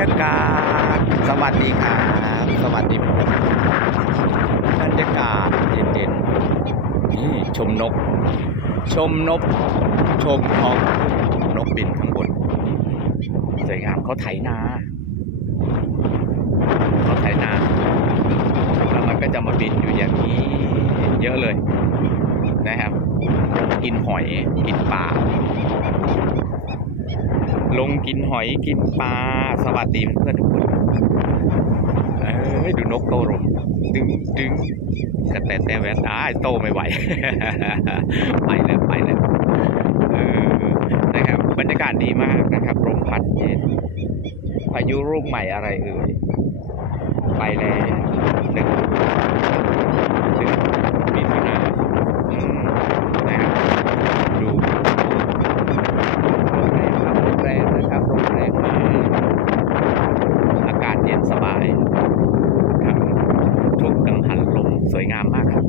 ยากาศสวัสดีครับ สวัสดีทุกคนบรรยากาศเย็นๆนี่ชมนก ชมนก ชมท้องนกบินข้างบนสวยงามเขาไถนาเขาไถนาแล้วมันก็จะมาบินอยู่อย่างนี้ เยอะเลยนะครับ กินหอยกินปลา ลงกินหอยกินปลาสวัสดีเพื่อนทุกคนเอ้ยดูนกโตลมดึงดึงกระแตแต่แวดอ้าโตไม่ไหว ไปแล้วไปแล้วเออนะครับบรรยากาศดีมากนะครับลมพัดเย็นพายุลูกใหม่อะไรเอ่ยไปแล้วหนึ่งเดือนมิถุนาอืมนะครับดู โรงแรมครับโรงแรมนะครับโรงแรมมาอากาย็นสบายครับทุกกังหันลมสวยงามมากครับ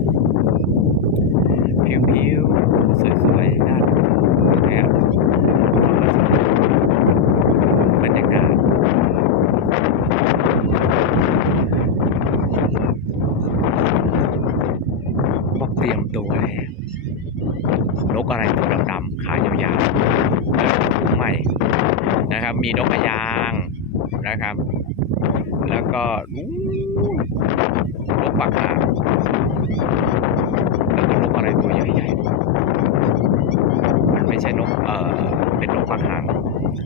ผิวๆสวยๆด้านนะครับบรรยากาศบอกเตรียมตัวแล้วนกอะไรตัวดำๆขายาวๆใหม่นะครับ มีนกกระยางนะครับ นู้นนกปากหางแล้วก็นกอะไรตัวใหญ่ๆ มันไม่ใช่นกเออเป็นนกปากหาง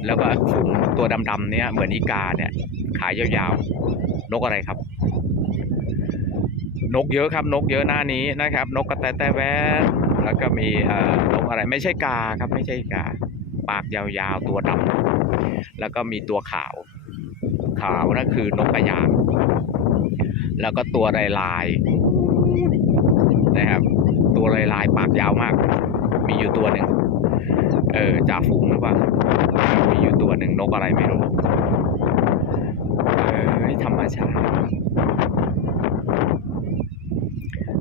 แล้วก็ฝูงตัวดำๆเนี้ยเหมือนอีกาเนี่ย ขายยาวๆ นกอะไรครับ นกเยอะครับนกเยอะหน้านี้นะครับ นกกระแตแต่แวดแล้วก็มีนกอะไรไม่ใช่กาครับไม่ใช่กา ปากยาวๆตัวดำแล้วก็มีตัวขาว ขาวนั่นคือนกกระยาง แล้วก็ตัวลายลายนะครับ ตัวลายลายปากยาวมาก มีอยู่ตัวหนึ่งเออจ่าฝูงหรือเปล่ามีอยู่ตัวหนึ่งนกอะไรไม่รู้เออธรรมชาติ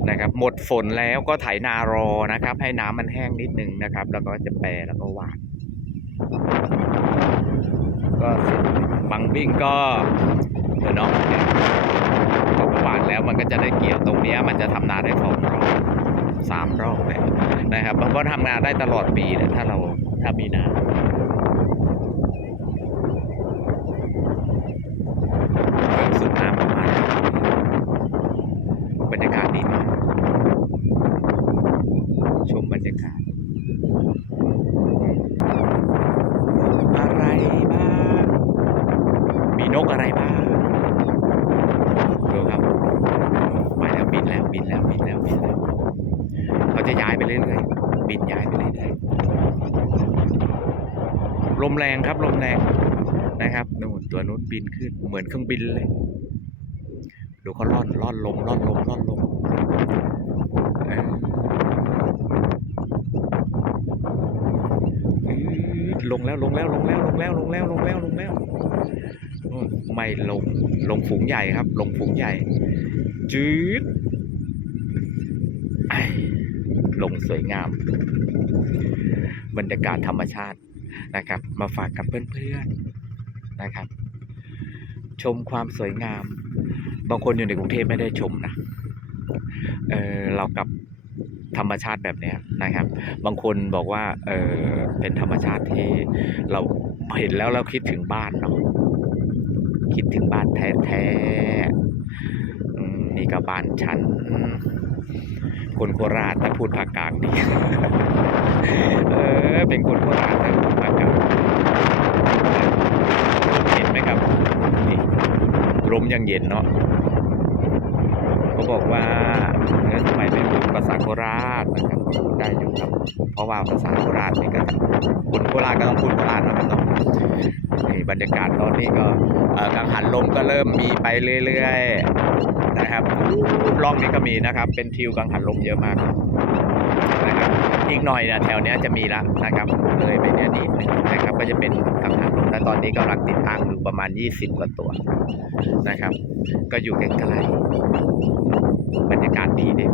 นะครับ หมดฝนแล้วก็ไถนารอนะครับ ให้น้ำมันแห้งนิดนึงนะครับ แล้วก็จะแปรแล้วก็หวาน ก็บางบิ้งก็เออเนาะเนี่ยก็หวานแล้วมันก็จะได้เกี่ยวตรงนี้มันจะทำนาได้สองรอบสามรอบเลยนะครับมันก็ทำงานได้ตลอดปีเลยถ้าเราถ้ามีน้ำเริ่มสูบน้ำประมาณนี้บรรยากาศดีมาก ชมบรรยากาศอะไรบ้าง มี นกอะไรบ้างดูครับไปแล้วบินแล้วบินแล้วบินแล้วบินแล้วเขาจะย้ายไปเรื่อยๆบินย้ายไปเรื่อยๆลมแรงครับลมแรงนะครับนู่นตัวนู้นบินขึ้นเหมือนเครื่องบินเลยดูเขาล่อนล่อนลมล่อนลมล่อนลมลงแล้วลงแล้วลงแล้วลงแล้วลงแล้วลงแล้วลงแล้ว นู่นไม่ลง ลงฝูงใหญ่ครับ ลงฝูงใหญ่ จืดลงสวยงาม บรรยากาศธรรมชาตินะครับ มาฝากกับเพื่อนๆนะครับ ชมความสวยงาม บางคนอยู่ในกรุงเทพไม่ได้ชมนะเออเรากับธรรมชาติแบบนี้นะครับ บางคนบอกว่าเออเป็นธรรมชาติที่เราเห็นแล้วเราคิดถึงบ้านเนาะ คิดถึงบ้านแท้ๆมนี่ก็บ้านฉัน คนโคราชแต่พูดภาคกลางดีเออเป็นคนโคราชแต่พูดภาคกลางเห็นไหมครับนี่ลมยังเย็นเนาะ เขาบอกว่าเออทำไมไม่พูดภาษาโคราชนะครับพูดได้อยู่ครับ เพราะว่าภาษาโคราชนี่ก็คนโคราชก็ต้องพูดโคราชนาะมันต้องนี่บรรยากาศตอนนี้ก็กังหันลมก็เริ่มมีไปเรื่อยๆนะครับร่องนี้ก็มีนะครับ เป็นทิวกังหันลมเยอะมาก อีกหน่อยนะแถวเนี้ยจะมีละนะครับ เลยไปเนี่ยนิดนึงนะครับ ก็จะเป็นกังหันลมและตอนนี้กำลังติดตั้งอยู่ประมาณ 20 กว่าตัวนะครับ ก็อยู่ใกล้ๆบรรยากาศดีเด้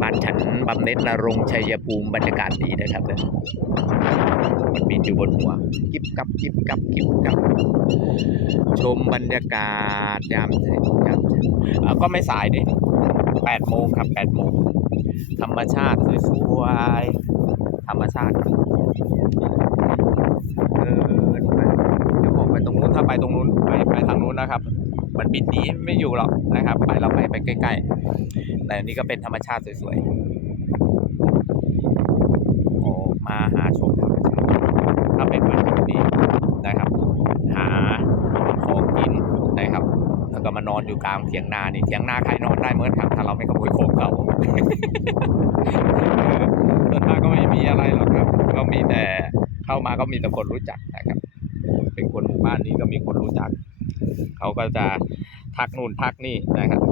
บ้านฉันบำเน็จนรงชัยภูมิบรรยากาศดีนะครับเด้อมันบินอยู่บนหัวกิบกับกิบกับกิบกับ ชมบรรยากาศยามเช้ายามก็ไม่สายเด้ แปดโมงครับแปดโมงธรรมชาติสวยๆธรรมชาติเออเดี๋ยวผมไปตรงนู้นถ้าไปตรงนู้นไปไปทางนู้นนะครับมันบินหนีไม่อยู่หรอกนะครับ ไปเราไปไปใกล้ๆแต่อันนี้ก็เป็นธรรมชาติสวยๆโอ้มาหาชมธรรมชาติถ้าเป็นวันหยุดนี้นะครับ หาของกินนะครับ แล้วก็มาน อนอยู่กลางเถียงนานี่เถียงนาใครนอนได้เหมือนครับถ้าเราไม่ขโมยของเขาเออส่วนมากก็ไม่มีอะไรหรอกครับ ก็มีแต่เข้ามาก็มีแต่คนรู้จักนะครับ เป็นคนหมู่บ้านนี้ก็มีคนรู้จัก เขาก็จะทักนู่นทักนี่นะครับ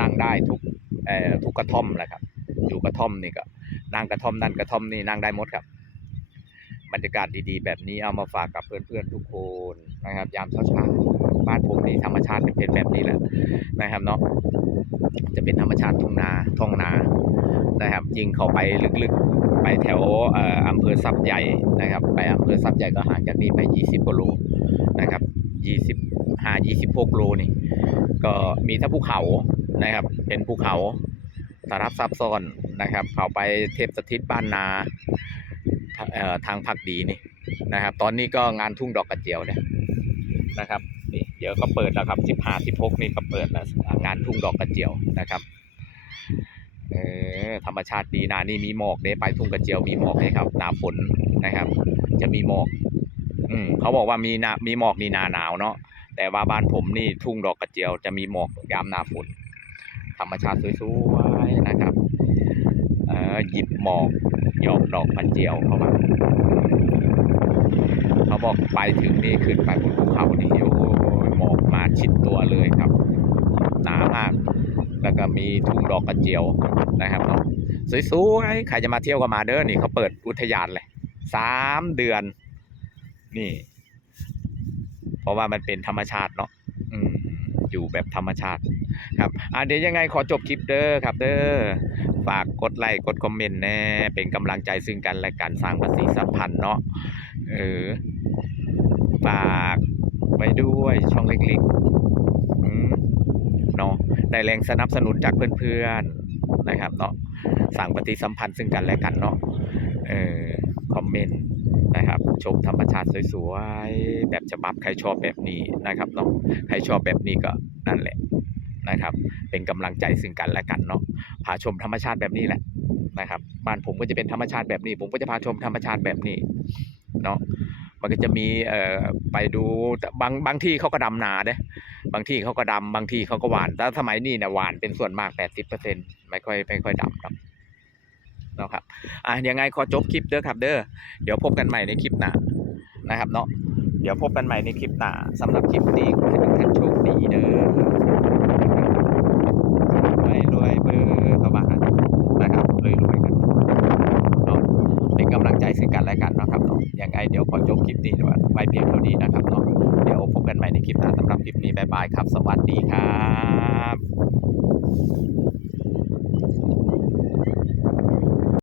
นั่งได้ทุกทุกกระท่อมแหละครับ อยู่กระท่อมนี่ก็นั่งกระท่อมนั่นกระท่อมนี่นั่งได้หมดครับ บรรยากาศดีๆ แบบนี้เอามาฝากกับเพื่อนๆทุกคนนะครับ ยามเช้าๆบ้านผมนี่ธรรมชาติเป็นแบบนี้แหละนะครับเนาะจะเป็นธรรมชาติทุ่งนาท้องนานะครับยิงเข้าไปลึกๆ ไปแถวอำเภอทรัพย์ใหญ่นะครับ ไปอำเภอทรัพย์ใหญ่ก็ห่างจากนี้ไป 20กว่าโลนะครับ25 26โลนี่ ก็มีทั้งภูเขานะครับ เป็นภูเขาสารับซับซ้อนนะครับเข้าไปเทพสถิตบ้านนา ทางภาคดีนี่นะครับ ตอนนี้ก็งานทุ่งดอกกระเจียวเนี่ยนะครับนี่เดี๋ยวก็เปิดแล้วครับสิบห้าสิบหกนี่ก็เปิดแล้วงานทุ่งดอกกระเจียวนะครับเออธรรมชาติดีนานี่มีหมอกเด้ไปทุ่งกระเจียวมีหมอกให้ครับหนาฝนนะครับ จะมีหมอกอืมเขาบอกว่ามีนามีหมอกนี่หนาหนาวเนาะแต่ว่าบ้านผมนี่ทุ่งดอกกระเจียวจะมีหมอกยามหนาฝนธรรมชาติสวยๆนะครับเออหยิบหมอก หยอกดอกกระเจียวเข้ามาเขาบอกไปถึงนี่ขึ้นไปบนภูเขานี่โอ้ยหมอกมาชิดตัวเลยครับหนามากแล้วก็มีทุ่งดอกกระเจียวนะครับเนาะสวยๆใครจะมาเที่ยวก็มาเด้อนี่เขาเปิดอุทยานเลยสามเดือน นี่ เพราะว่ามันเป็นธรรมชาติเนาะ อยู่แบบธรรมชาติครับอ่าเดี๋ยวยังไงขอจบคลิปเด้อครับเด้อฝากกดไลค์กดคอมเมนต์แน่เป็นกำลังใจซึ่งกันและกันสร้างภาษีสัมพันธ์เนาะเออฝากไว้ด้วยช่องเล็กๆเนาะได้แรงสนับสนุนจากเพื่อนๆนะครับเนาะสร้างปฏิสัมพันธ์ซึ่งกันและกันเนาะเออคอมเมนต์ นะครับ ชมธรรมชาติสวยๆแบบฉบับใครชอบแบบนี้นะครับเนาะใครชอบแบบนี้ก็นั่นแหละนะครับ เป็นกำลังใจซึ่งกันและกันเนาะพาชมธรรมชาติแบบนี้แหละนะครับ บ้านผมก็จะเป็นธรรมชาติแบบนี้ ผมก็จะพาชมธรรมชาติแบบนี้เนาะมันก็จะมีเอ่อไปดูบางบางที่เขาก็ดำนาเด้บางที่เขาก็ดำบางที่เขาก็หวานแต่สมัยนี้เนี่ยหวานเป็นส่วนมาก 80%ไม่ค่อยไม่ค่อยดำครับ เนาะครับอะยังไงขอจบคลิปเด้อครับเด้อเดี๋ยวพบกันใหม่ในคลิปหน้านะครับเนาะเดี๋ยวพบกันใหม่ในคลิปหน้าสำหรับคลิปนี้ขอให้ทุกท่านโชคดีเด้อรวยรวยเบอร์เข้ามานะครับรวยรวยกันเนาะเป็นกำลังใจซึ่งกันและกันนะครับเนาะยังไงเดี๋ยวขอจบคลิปนี้ไว้เพียงเท่านี้นะครับเนาะเดี๋ยวพบกันใหม่ในคลิปหน้าสำหรับคลิปนี้บายบายครับ สวัสดีครับ